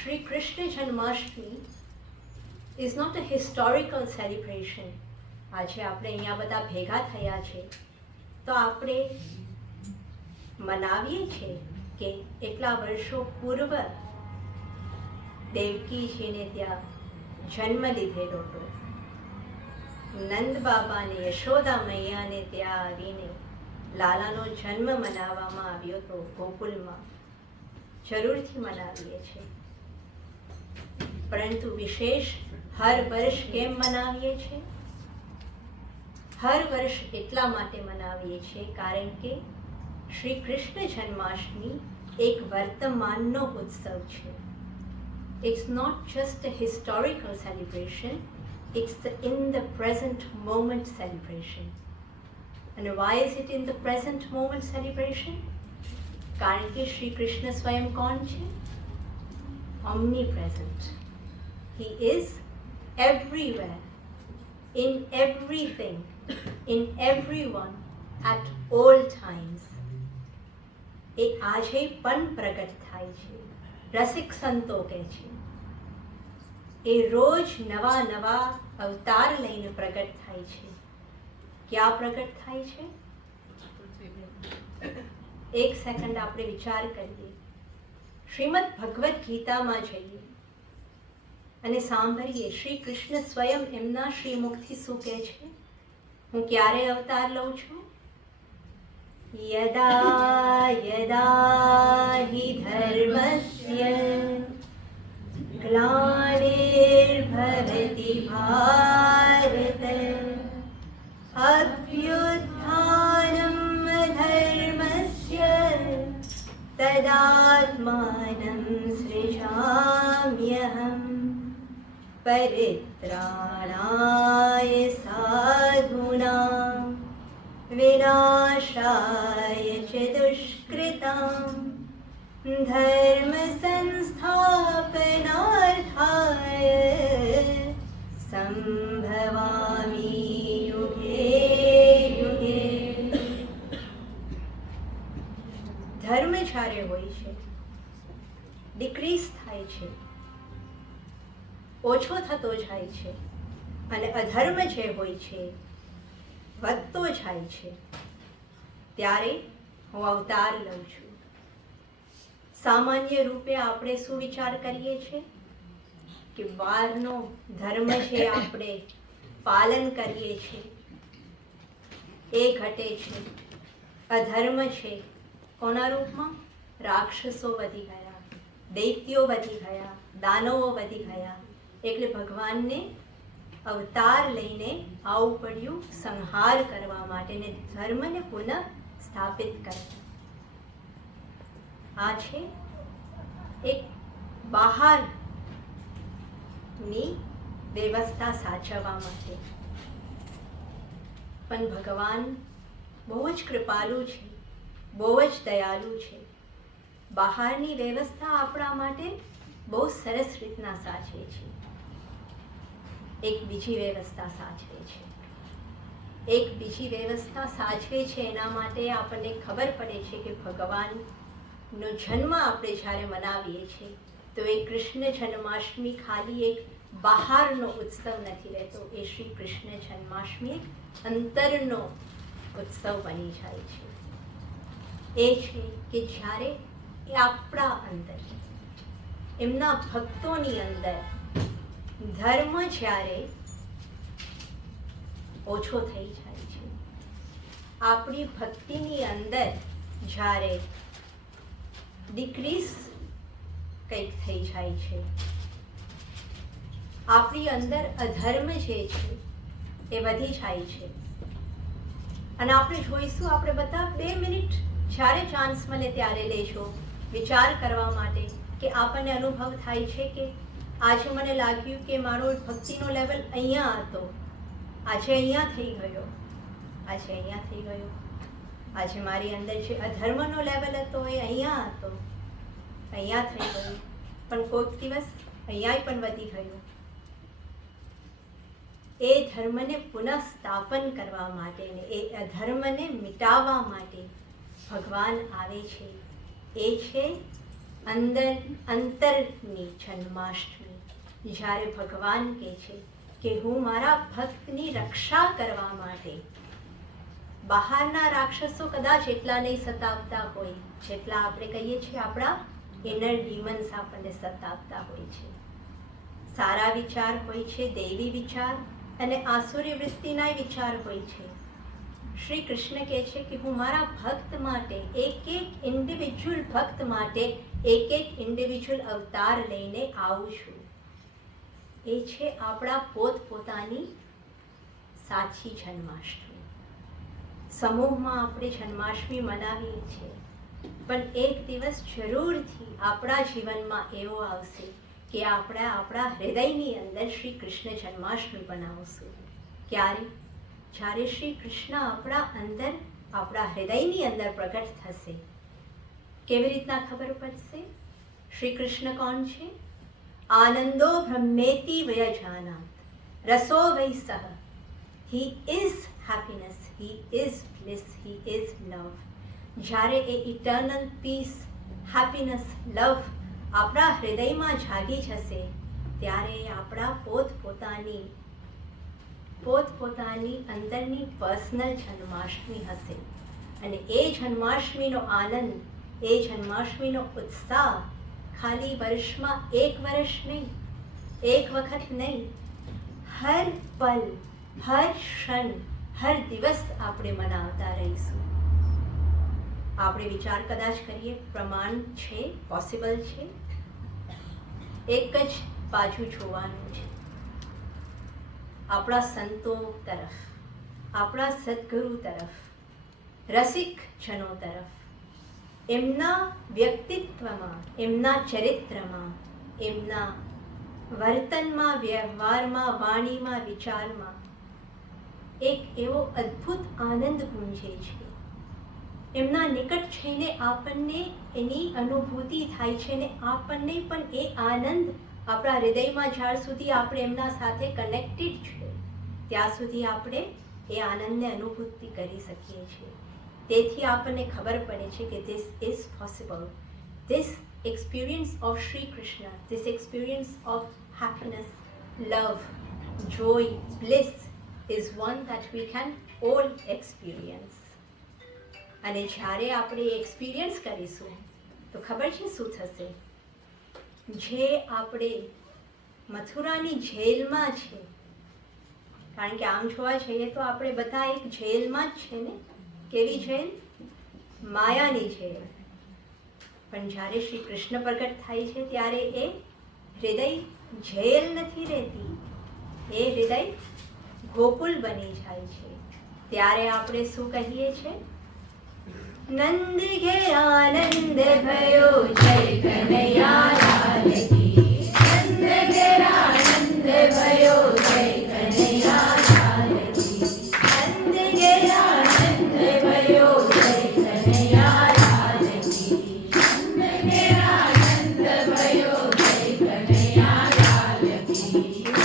Shri Krishna Janmashtami is not a historical celebration. આજે આપણે અહીંયા બધા ભેગા થયા છે તો આપણે મનાવીએ છીએ કે એટલા વર્ષો પૂર્વ દેવકીજીને ત્યાં જન્મ લીધેલો હતો. નંદ બાબાને યશોદા મૈયાને ત્યાં આવીને લાલાનો જન્મ મનાવવામાં આવ્યો હતો ગોકુલમાં. જરૂરથી મનાવીએ છીએ, પરંતુ વિશેષ હર વર્ષ કેમ મનાવીએ છીએ? હર વર્ષ એટલા માટે મનાવીએ છીએ કારણ કે શ્રી કૃષ્ણ જન્માષ્ટમી એક વર્તમાનનો ઉત્સવ છે. It's not just a historical celebration, it's the in the present moment celebration. And why is it in the present moment celebration? કારણ કે શ્રી કૃષ્ણ સ્વયં કોણ છે? Omnipresent. He is everywhere, in everything, in everyone, at all times. એ આજે પણ પ્રગટ થાય છે. રસિક સંતો કહે છે એ રોજ નવા નવા અવતાર લઈને પ્રગટ થાય છે. ક્યાં પ્રગટ થાય છે? એક સેકન્ડ આપણે વિચાર કરીએ. શ્રીમદ ભગવદ્ ગીતામાં જઈએ અને સાંભળીએ શ્રી કૃષ્ણ સ્વયં એમના શ્રીમુખથી શું કહે છે? હું ક્યારે અવતાર લઉં છું? યદા યદા હિ ધર્મસ્ય ગ્લાનિર્ભવતિ ભારત અભ્યુત્થાનમ ધર્મસ્ય તદાત્માनं સૃજામ્યહં પરિત્રાણાય સાધૂનાં વિનાશાય ચ દુષ્કૃતાં ધર્મ સંસ્થાપનાર્થાય સંભવામિ યુગે યુગે. ધર્મ જ્યારે હોય છે ડિક્રીઝ થાય છે, ઓછો થતો જાય છે, અને અધર્મ જે હોય છે વધતો જાય છે, ત્યારે હું અવતાર લઉં છું. સામાન્ય રૂપે આપણે શું વિચાર કરીએ છીએ કે બહારનો ધર્મ છે આપણે પાલન કરીએ છીએ એ ઘટે છે. અધર્મ છે કોના રૂપમાં? રાક્ષસો વધી ગયા, દૈત્યો વધી ગયા, દાનવો વધી ગયા. એટલે ભગવાનને અવતાર લઈને આવવું પડ્યું સંહાર કરવા માટે ને ધર્મને પુનઃ સ્થાપિત કરવા. આ છે એક બહારની વ્યવસ્થા સાચવવા માટે. પણ ભગવાન બહુ જ કૃપાળુ છે, બહુ જ દયાળુ છે. બહારની વ્યવસ્થા આપણા માટે બહુ સરસ રીતના સાચવે છે. એક બીજી વ્યવસ્થા સાચવે છે. એક બીજી વ્યવસ્થા સાચવે છે એના માટે આપણને ખબર પડે છે કે ભગવાનનો જન્મ આપણે જ્યારે મનાવીએ છીએ તો એ કૃષ્ણ જન્માષ્ટમી ખાલી એક બહારનો ઉત્સવ નથી રહેતો. એ શ્રી કૃષ્ણ જન્માષ્ટમી એક અંતરનો ઉત્સવ બની જાય છે. એ છે કે જ્યારે એ આપણા અંદર, એમના ભક્તોની અંદર ધર્મ જ્યારે ઓછો થઈ જાય છે, આપણી ભક્તિની અંદર જ્યારે ડિક્રીઝ કંઈક થઈ જાય છે, આપણી અંદર અધર્મ જે છે એ વધી જાય છે. અને આપણે જોઈશું, આપણે બધા 2 મિનિટ જ્યારે ચાન્સ મળે ત્યારે લેશો વિચાર કરવા માટે કે આપણને અનુભવ થાય છે કે આજે મને લાગ્યું કે મારો ભક્તિનો લેવલ અહીંયા હતો, આજે અહીંયા થઈ ગયો, આજે અહીંયા થઈ ગયો. આજે મારી અંદર જે અધર્મનો લેવલ હતો એ અહીંયા હતો, અહીંયા થઈ ગયું. પણ કોઈક દિવસ અહીંયા પણ વધી ગયું. એ ધર્મને પુનઃસ્થાપન કરવા માટે ને એ અધર્મને મિટાવવા માટે ભગવાન આવે છે. એ છે અંતરની જન્માષ્ટમી, જ્યારે ભગવાન કહે છે કે હું મારા ભક્તની રક્ષા કરવા માટે, બહારના રાક્ષસો કદાચ એટલા નહીં સતાવતા હોય જેટલા આપણે કહીએ છીએ આપણા ઇનર ડીમન્સ આપણને સતાવતા હોય છે. સારા વિચાર હોય છે, દૈવી વિચાર, અને આસુરી વૃત્તિના વિચાર હોય છે. શ્રી કૃષ્ણ કહે છે કે હું મારા ભક્ત માટે, એક ઇન્ડિવિજ્યુઅલ ભક્ત માટે એક ઇન્ડિવિજ્યુઅલ અવતાર લઈને આવું છું. એ છે આપણા પોતપોતાની સાચી જન્માષ્ટમી. સમૂહમાં આપણે જન્માષ્ટમી મનાવીએ છીએ, પણ એક દિવસ જરૂરથી આપણા જીવનમાં એવો આવશે કે આપણે આપણા હૃદયની અંદર શ્રી કૃષ્ણ જન્માષ્ટમી બનાવશું. ક્યારે? જ્યારે શ્રી કૃષ્ણ આપણા અંદર, આપણા હૃદયની અંદર પ્રગટ થશે. કેવી રીતના ખબર પડશે? શ્રી કૃષ્ણ કોણ છે? આનંદો બ્રહ્મેતિ વ્યજાનાત રસો વૈ સહ. He is happiness, he is bliss, he is લવ. જ્યારે એ ઇટર્નલ પીસ, હેપીનેસ, લવ આપણા હૃદયમાં જાગી જશે, ત્યારે આપણા પોતપોતાની અંદરની પર્સનલ જન્માષ્ટમી હશે. અને એ જન્માષ્ટમીનો આનંદ, એ જન્માષ્ટમીનો ઉત્સાહ ખાલી વર્ષમાં એક વર્ષ નહીં, એક વખત નહીં, હર પલ, હર ક્ષણ, હર દિવસ આપણે મનાવતા રહીશું. આપણે વિચાર કદાચ કરીએ, પ્રમાણ છે, પોસિબલ છે? એક જ બાજુ જોવાનું છે. આપણા સંતો તરફ, આપણા સદગુરુ તરફ, રસિક જનો તરફ, એમના વ્યક્તિત્વમાં, એમના ચરિત્રમાં, એમના વર્તનમાં, વ્યવહારમાં, વાણીમાં, વિચારમાં એક એવો અદ્ભુત આનંદ ગુંજે છે. એમના નિકટ થઈને આપણને એની અનુભૂતિ થાય છે, ને આપણને પણ એ આનંદ આપણા હૃદયમાં, જ્યાર સુધી આપણે એમના સાથે કનેક્ટેડ છે ત્યાં સુધી આપણે એ આનંદને અનુભૂતિ કરી શકીએ છીએ. તેથી આપણને ખબર પડે છે કે this is possible. This experience of Shri Krishna, this experience of happiness, love, Joy, bliss is one that we can all experience. અને જ્યારે આપણે એક્સપિરિયન્સ કરીશું તો ખબર છે શું થશે? જે આપણે મથુરાની જેલમાં છે, કારણ કે આમ જોવા જઈએ તો આપણે બધા એક જેલમાં જ છે ને. કેવી જેલ? માયાની જેલ. પણ જ્યારે શ્રી કૃષ્ણ પ્રગટ થાય છે ત્યારે એ હૃદય જેલ નથી રહેતી, એ હૃદય ગોકુલ બની જાય છે. ત્યારે આપણે શું કહીએ છીએ? નંદ ઘેર આનંદ ભયો, જય કનૈયા